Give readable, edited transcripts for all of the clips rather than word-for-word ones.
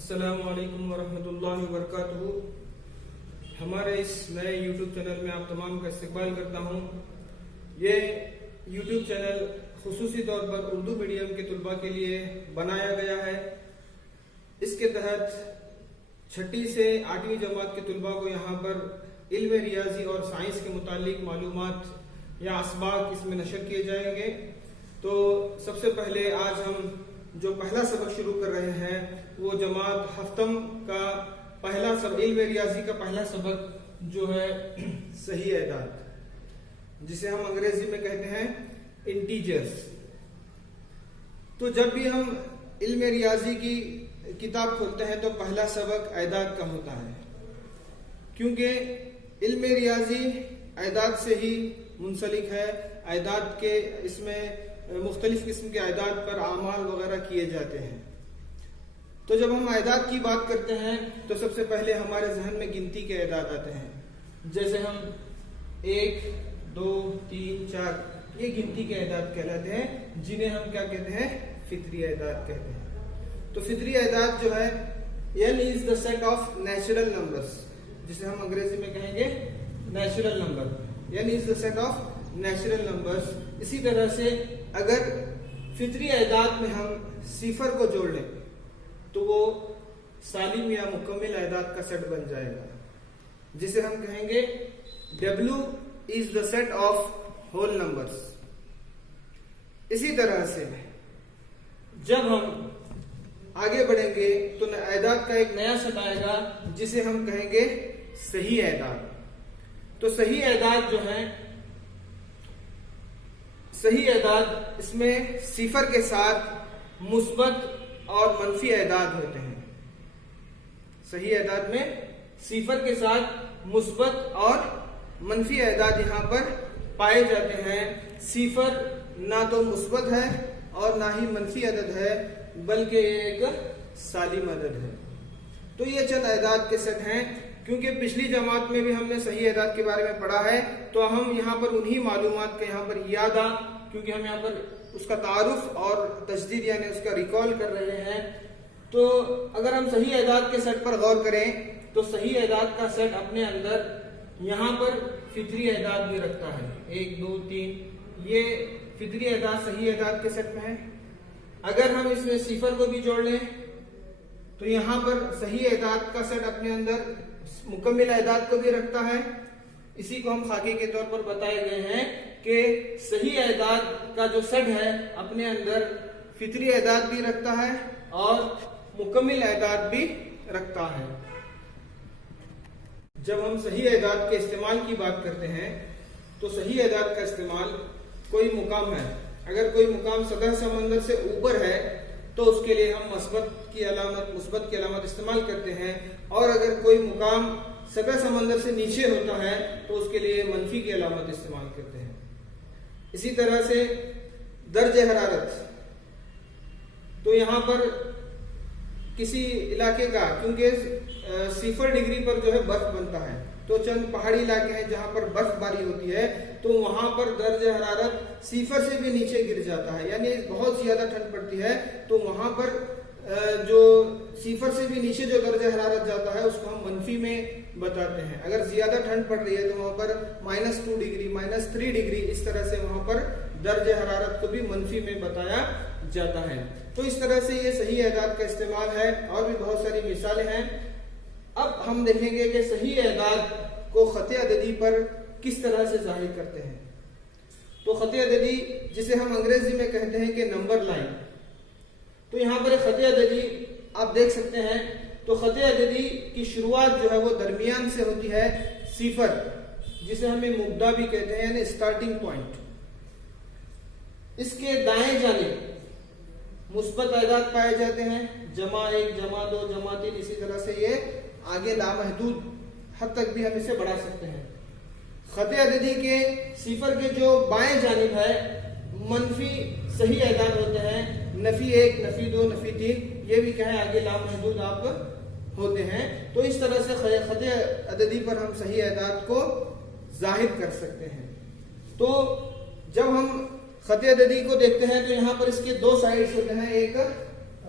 السلام علیکم ورحمۃ اللہ وبرکاتہ۔ ہمارے اس نئے یوٹیوب چینل میں آپ تمام کا استقبال کرتا ہوں۔ یہ یوٹیوب چینل خصوصی طور پر اردو میڈیم کے طلباء کے لیے بنایا گیا ہے۔ اس کے تحت 6ٹھی سے 8ویں جماعت کے طلباء کو یہاں پر علم ریاضی اور سائنس کے متعلق معلومات یا اسباق اس میں نشر کیے جائیں گے۔ تو سب سے پہلے آج ہم جو پہلا سبق شروع کر رہے ہیں وہ جماعت ہفتم کا پہلا سبق، علم ریاضی کا پہلا سبق جو ہے صحیح اعداد، جسے ہم انگریزی میں کہتے ہیں انٹیجرز۔ تو جب بھی ہم علم ریاضی کی کتاب کھولتے ہیں تو پہلا سبق اعداد کا ہوتا ہے، کیونکہ علم ریاضی اعداد سے ہی منسلک ہے۔ اعداد کے اس میں مختلف قسم کے اعداد پر اعمال وغیرہ کیے جاتے ہیں۔ تو جب ہم اعداد کی بات کرتے ہیں تو سب سے پہلے ہمارے ذہن میں گنتی کے اعداد آتے ہیں، جیسے ہم 1 2 3 4 یہ گنتی کے اعداد کہلاتے ہیں، جنہیں ہم کیا کہتے ہیں؟ فطری اعداد کہتے ہیں۔ تو فطری اعداد جو ہے n is the set of natural numbers، جسے ہم انگریزی میں کہیں گے natural number. n is the set of natural numbers. اسی طرح سے اگر فطری اعداد میں ہم صفر کو جوڑ لیں تو وہ سالم یا مکمل اعداد کا سیٹ بن جائے گا، جسے ہم کہیں گے W is the set of whole numbers۔ اسی طرح سے جب ہم آگے بڑھیں گے تو اعداد کا ایک نیا سیٹ آئے گا جسے ہم کہیں گے صحیح اعداد۔ تو صحیح اعداد جو ہیں، صحیح اعداد اس میں صفر کے ساتھ مثبت اور منفی اعداد ہوتے ہیں۔ صحیح اعداد میں صفر کے ساتھ مثبت اور منفی اعداد یہاں پر پائے جاتے ہیں۔ صفر نہ تو مثبت ہے اور نہ ہی منفی عدد ہے، بلکہ یہ ایک سالم عدد ہے۔ تو یہ چند اعداد کے سیٹ ہیں۔ کیونکہ پچھلی جماعت میں بھی ہم نے صحیح اعداد کے بارے میں پڑھا ہے، تو ہم یہاں پر انہی معلومات کا یہاں پر اعادہ، کیونکہ ہم یہاں پر اس کا تعارف اور تجدید یعنی اس کا ریکال کر رہے ہیں۔ تو اگر ہم صحیح اعداد کے سیٹ پر غور کریں تو صحیح اعداد کا سیٹ اپنے اندر یہاں پر فطری اعداد بھی رکھتا ہے۔ 1 2 3 یہ فطری اعداد صحیح اعداد کے سیٹ میں ہے۔ اگر ہم اس میں صفر کو بھی جوڑ لیں تو یہاں پر صحیح اعداد کا سیٹ اپنے اندر مکمل اعداد کو بھی رکھتا ہے۔ اسی کو ہم خاکے کے طور پر بتائے گئے ہیں کہ صحیح اعداد کا جو سیٹ ہے اپنے اندر فطری اعداد بھی رکھتا ہے اور مکمل اعداد بھی رکھتا ہے۔ جب ہم صحیح اعداد کے استعمال کی بات کرتے ہیں تو صحیح اعداد کا استعمال کوئی مقام ہے، اگر کوئی مقام سطح سمندر سے اوپر ہے تو اس کے لیے ہم مثبت کی علامت استعمال کرتے ہیں، اور اگر کوئی مقام سطح سمندر سے نیچے ہوتا ہے تو اس کے لیے منفی کی علامت استعمال کرتے ہیں۔ اسی طرح سے درجہ حرارت، تو یہاں پر کسی علاقے کا، کیونکہ 0 ڈگری پر جو ہے برف بنتا ہے، تو چند پہاڑی علاقے ہیں جہاں پر برف باری ہوتی ہے تو وہاں پر درجہ حرارت 0 سے بھی نیچے گر جاتا ہے، یعنی بہت زیادہ ٹھنڈ پڑتی ہے، تو وہاں پر جو 0 سے بھی نیچے جو درجہ حرارت جاتا ہے اس کو ہم منفی میں بتاتے ہیں۔ اگر زیادہ ٹھنڈ پڑ رہی ہے تو وہاں پر -2 ڈگری -3 ڈگری اس طرح سے وہاں پر درجہ حرارت کو بھی منفی میں بتایا جاتا ہے۔ تو اس طرح سے یہ صحیح اعداد کا استعمال ہے، اور بھی بہت ساری مثالیں ہیں۔ اب ہم دیکھیں گے کہ صحیح اعداد کو خط عددی پر کس طرح سے ظاہر کرتے ہیں۔ تو خط عددی، جسے ہم انگریزی میں کہتے ہیں کہ نمبر لائن، تو یہاں پر خط عددی آپ دیکھ سکتے ہیں۔ تو خط عددی کی شروعات جو ہے وہ درمیان سے ہوتی ہے 0، جسے ہمیں مبدا بھی کہتے ہیں، یعنی اسٹارٹنگ پوائنٹ۔ اس کے دائیں جانب مثبت اعداد پائے جاتے ہیں، +1 +2 +3، اسی طرح سے یہ آگے لامحدود حد تک بھی ہم اسے بڑھا سکتے ہیں۔ خط عددی کے 0 کے جو بائیں جانب ہے منفی صحیح اعداد ہوتے ہیں، -1 -2 -3، یہ بھی کہیں آگے لامحدود آپ ہوتے ہیں۔ تو اس طرح سے خط عددی پر ہم صحیح اعداد کو ظاہر کر سکتے ہیں۔ تو جب ہم خط عددی کو دیکھتے ہیں تو یہاں پر اس کے 2 سائڈز ہوتے ہیں، ایک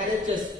RHS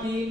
3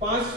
5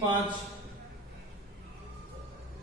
5,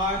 8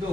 2,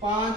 5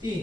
3,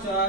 4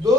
2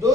2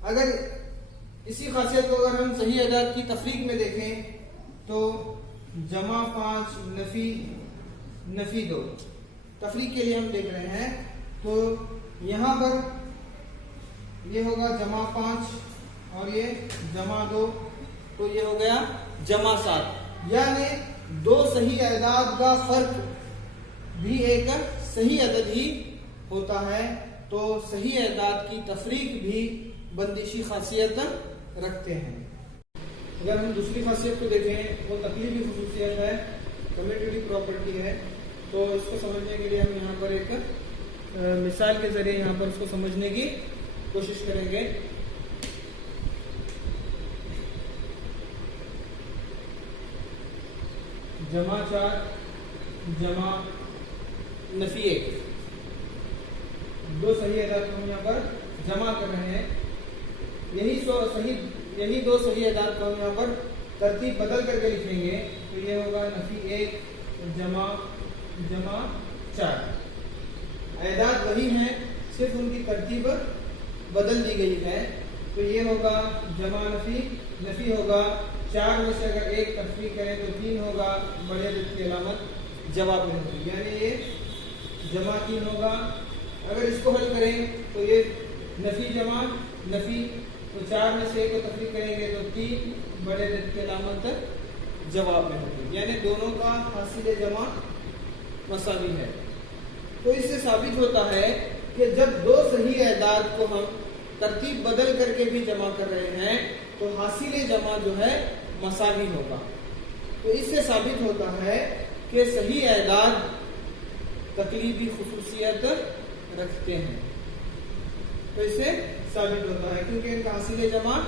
اگر اسی خاصیت کو اگر ہم صحیح اعداد کی تفریق میں دیکھیں تو جمع 5 نفی 2 تفریق کے لیے ہم دیکھ رہے ہیں، تو یہاں پر یہ ہوگا جمع 5 اور یہ جمع 2، تو یہ ہو گیا جمع 7، یعنی دو صحیح اعداد کا فرق بھی ایک صحیح عدد ہی ہوتا ہے، تو صحیح اعداد کی تفریق بھی بندشی خاصیت رکھتے ہیں۔ اگر ہم دوسری خاصیت کو دیکھیں، وہ تقلیبی خصوصیت ہے، کمیوٹیٹیو پراپرٹی ہے، تو اس کو سمجھنے کے لیے ہم یہاں پر ایک مثال کے ذریعے یہاں پر اس کو سمجھنے کی کوشش کریں گے۔ جمع 4 جمع نفی 1، دو صحیح اعداد کو ہم یہاں پر جمع کر رہے ہیں، یہی دو صحیح اعداد کو ہم یہاں پر ترتیب بدل کر کے لکھیں گے، تو یہ ہوگا نفی 1 جمع 4، اعداد وہی ہیں، صرف ان کی ترتیب بدل دی گئی ہے، تو یہ ہوگا جمع نفی ہوگا 4 میں سے اگر 1 تفریق کریں تو 3 ہوگا، بڑے عدد کی علامت جواب میں ہوگی، یعنی یہ جمع 3 ہوگا۔ اگر اس کو حل کریں تو یہ نفی جمع نفی، تو 4 میں سے 1 کو تفریق کریں گے تو 3، بڑے عدد کی علامت جواب میں ہوگی، یعنی دونوں کا حاصل جمع مساوی ہے۔ تو اس سے ثابت ہوتا ہے کہ جب دو صحیح اعداد کو ہم ترتیب بدل کر کے بھی جمع کر رہے ہیں تو حاصل جمع جو ہے مساوی ہوگا۔ تو اس سے ثابت ہوتا ہے کہ صحیح اعداد تقلیبی خصوصیت رکھتے ہیں، تو اس سے ثابت ہوتا ہے کیونکہ ان کا حاصل جمع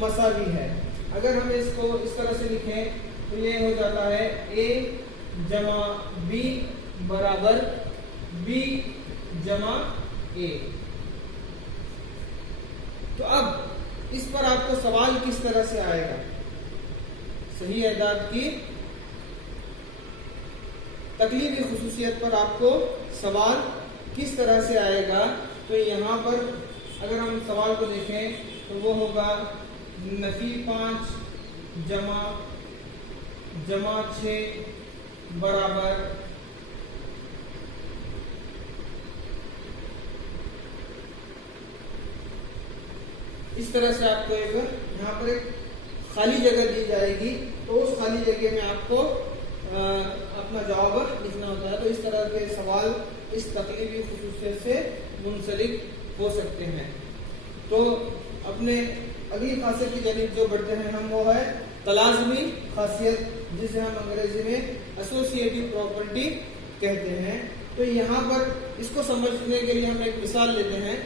مساوی ہے۔ اگر ہم اس کو اس طرح سے لکھیں تو یہ ہو جاتا ہے A جمع B برابر B جمع A۔ تو اب اس پر آپ کو سوال کس طرح سے آئے گا؟ صحیح اعداد کی تقلیبی خصوصیت پر آپ کو سوال کس طرح سے آئے گا؟ تو یہاں پر اگر ہم سوال کو دیکھیں تو وہ ہوگا نفی 5 جمع 6 برابر اس طرح سے آپ کو یہاں پر ایک خالی جگہ دی جائے گی، تو اس خالی جگہ میں آپ کو اپنا جواب لکھنا ہوتا ہے۔ تو اس طرح کے سوال اس تقلیبی خصوصیت سے منسلک ہو سکتے ہیں۔ تو اپنے اگلی خاصیت کی جانب جو بڑھتے ہیں ہم، وہ ہے تلازمی خاصیت، جسے ہم انگریزی میں ایسوسیٹیو پراپرٹی کہتے ہیں۔ تو یہاں پر اس کو سمجھنے کے لیے ہم ایک مثال لیتے ہیں۔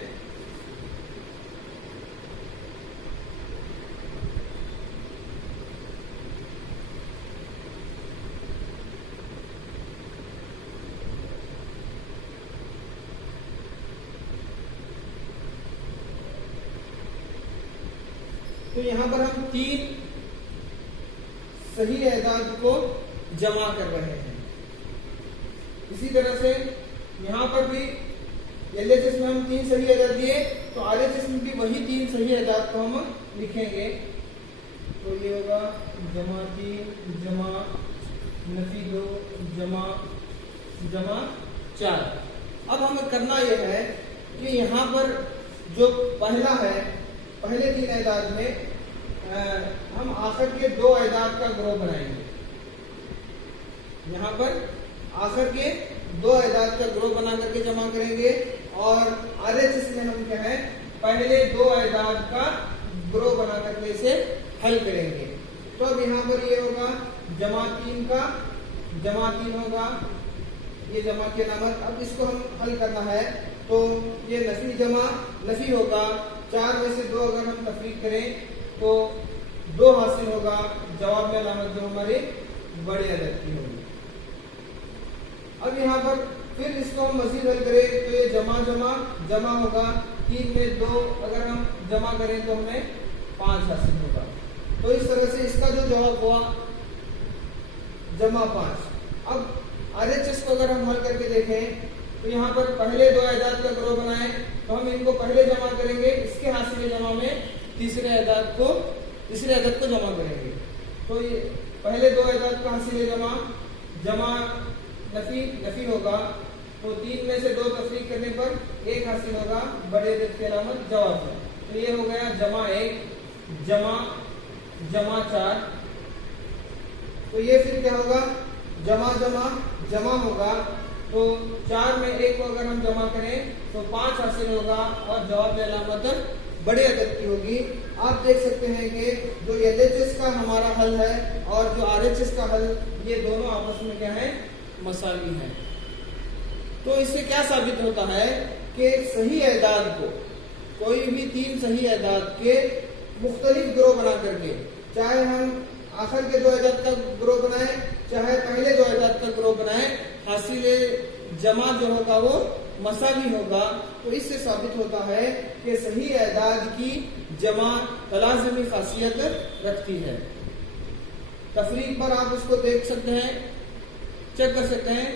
تو یہاں پر ہم 3 صحیح اعداد کو جمع کر رہے ہیں۔ اسی طرح سے یہاں پر بھی LHS میں ہم 3 صحیح اعداد دیے، تو RHS میں بھی وہی 3 صحیح اعداد کو ہم لکھیں گے، تو یہ ہوگا جمع 3 جمع نفی 2 جمع 4۔ اب ہمیں کرنا یہ ہے کہ یہاں پر جو پہلا ہے، پہلے 3 اعداد میں ہم آخر کے 2 اعداد کا گروہ بنائیں گے۔ یہاں پر آخر کے 2 اعداد کا گروہ بنا کر کے جمع کریں گے، اور RHS میں ہم کیا ہے پہلے 2 اعداد کا گروہ بنا کر کے اسے حل کریں گے۔ تو اب یہاں پر یہ ہوگا جمع 3 کا جمع 3 ہوگا، یہ جمع کی علامت۔ اب اس کو ہم حل کرنا ہے، تو یہ نفی جمع نفی ہوگا، 4 میں سے 2 اگر ہم تفریق کریں تو 2 حاصل ہوگا، جواب میں علامت جو ہمارے بڑے عدد کی ہوگی۔ اب یہاں پر پھر اس کو ہم مزید حل کریں تو یہ جمع ہوگا، 3 میں 2 اگر ہم جمع کریں تو ہمیں 5 حاصل ہوگا۔ تو اس طرح سے اس کا جو جواب ہوا جمع 5۔ اب RHS کو اگر ہم حل کر کے دیکھیں تو یہاں پر پہلے دو اعداد کا گروہ بنائیں تو ہم ان کو پہلے جمع کریں گے، اس کے حاصل جمع میں تیسرے عدد کو جمع کریں گے. تو یہ پہلے دو اعداد کا حاصل جمع نفی ہوگا، تو 3 میں سے 2 تفریق کرنے پر 1 حاصل ہوگا، بڑے عدد کی علامت جواب ہے. تو یہ ہو گیا جمع 1 جمع 4. تو یہ پھر کیا ہوگا، جمع ہوگا. تو 4 میں 1 کو اگر ہم جمع کریں تو 5 حاصل ہوگا اور جواب میں علامت بڑے عدد کی ہوگی. آپ دیکھ سکتے ہیں کہ جو LHS کا ہمارا حل ہے اور جو RHS کا حل، یہ دونوں آپس میں کیا ہے، مساوی ہیں. تو اس سے کیا ثابت ہوتا ہے کہ صحیح اعداد کو، کوئی بھی 3 صحیح اعداد کے مختلف گروہ بنا کر کے، چاہے ہم آخر کے 2 اعداد کا گروہ بنائیں چاہے پہلے 2 اعداد کا گروہ بنائیں، حاصل جمع جو ہوگا وہ مساوی ہوگا. تو اس سے ثابت ہوتا ہے کہ صحیح اعداد کی جمع تلازمی خاصیت رکھتی ہے. تفریق پر آپ اس کو دیکھ سکتے ہیں، چیک کر سکتے ہیں.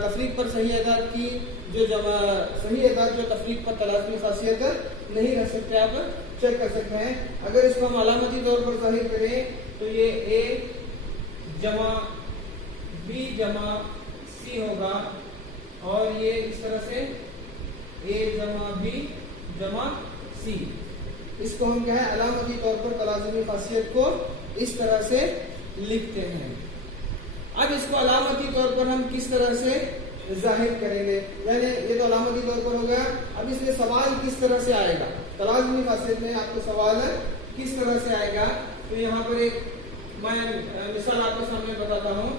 تفریق پر صحیح اعداد کی صحیح اعداد جو تفریق پر تلازمی خاصیت نہیں رکھ سکتے، آپ چیک کر سکتے ہیں. اگر اس کو ہم علامتی طور پر ظاہر کریں تو یہ A جمع B جمع C ہوگا، اور یہ اس طرح سے A جمع B جمع C. اس کو ہم کیا ہے، علامتی طور پر تلازمی خاصیت کو اس طرح سے لکھتے ہیں. اب اس کو علامتی طور پر ہم کس طرح سے ظاہر کریں گے، یعنی یہ تو علامتی طور پر ہو گیا. اب اس میں سوال کس طرح سے آئے گا، تلازمی خاصیت میں آپ کو سوال کس طرح سے آئے گا. تو یہاں پر ایک میں مثال آپ کے سامنے بتاتا ہوں.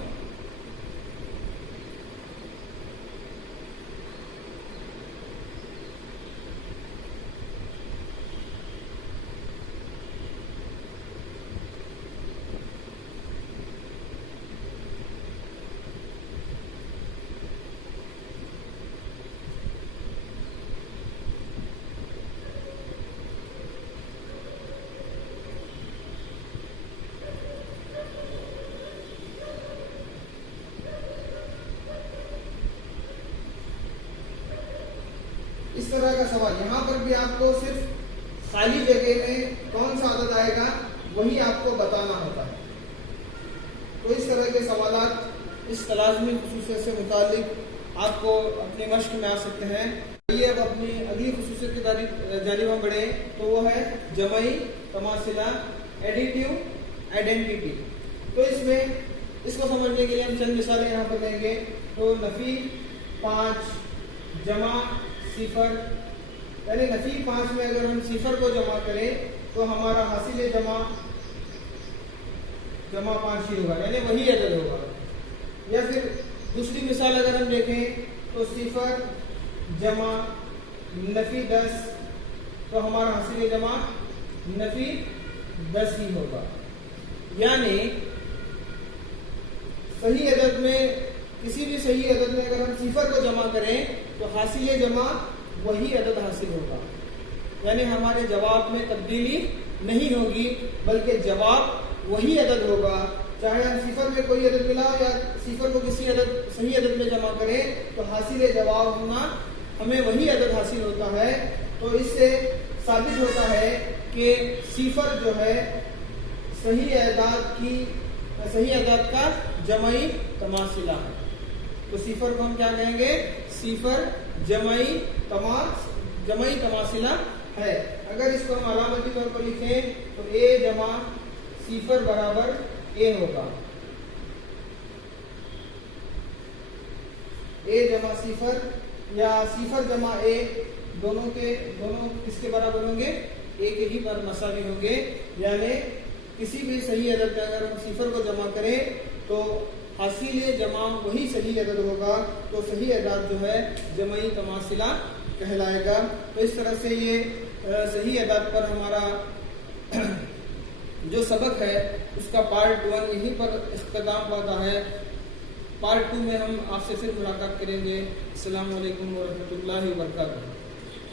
اس طرح کا سوال، یہاں پر بھی آپ کو صرف خالی جگہ میں کون سا عدد آئے گا وہی آپ کو بتانا ہوتا ہے. تو اس طرح کے سوالات اس تلازمی خصوصیت سے متعلق آپ کو اپنی مشق میں آ سکتے ہیں. یہ اب اپنی اگلی خصوصیت کی جانب ہم بڑھیں تو وہ ہے جمعی تماثلہ ایڈیٹیو آئیڈینٹی. تو اس میں اس کو سمجھنے کے لیے ہم چند مثالیں یہاں پر لیں گے. تو نفی 5 جمع 0، یعنی نفی 5 میں اگر ہم 0 کو جمع کریں تو ہمارا حاصل جمع 5 ہی ہوگا، یعنی وہی عدد ہوگا. یا پھر دوسری مثال اگر ہم دیکھیں تو 0 جمع نفی 10، تو ہمارا حاصل جمع نفی 10 ہی ہوگا. یعنی صحیح عدد میں، کسی بھی صحیح عدد میں اگر ہم 0 کو جمع کریں تو حاصل جمع وہی عدد حاصل ہوگا، یعنی ہمارے جواب میں تبدیلی نہیں ہوگی بلکہ جواب وہی عدد ہوگا. چاہے ہم 0 میں کوئی عدد ملا یا 0 کو کسی صحیح عدد میں جمع کریں تو حاصل جواب ہونا ہمیں وہی عدد حاصل ہوتا ہے. تو اس سے ثابت ہوتا ہے کہ 0 جو ہے صحیح اعداد کا جمعی تماثلہ ہے. تو 0 کو ہم کیا کہیں گے، 0 جمعی تماثلہ ہے. اگر اس کو ہم علامتی طور پر لکھیں تو A جمع 0 برابر A ہوگا. A جمع 0 یا 0 جمع A دونوں کس کے برابر ہوں گے، A کے ہی پر مساوی ہوں گے. یعنی کسی بھی صحیح عدد میں اگر ہم 0 کو جمع کریں تو حاصل جمع وہی صحیح عدد ہوگا. تو صحیح اعداد جو ہے جمعی تماثلہ کہلائے گا. تو اس طرح سے یہ صحیح اعداد پر ہمارا جو سبق ہے اس کا پارٹ 1 یہیں پر اختتام پاتا ہے. پارٹ 2 میں ہم آپ سے پھر ملاقات کریں گے. السلام علیکم ورحمۃ اللہ وبرکاتہ.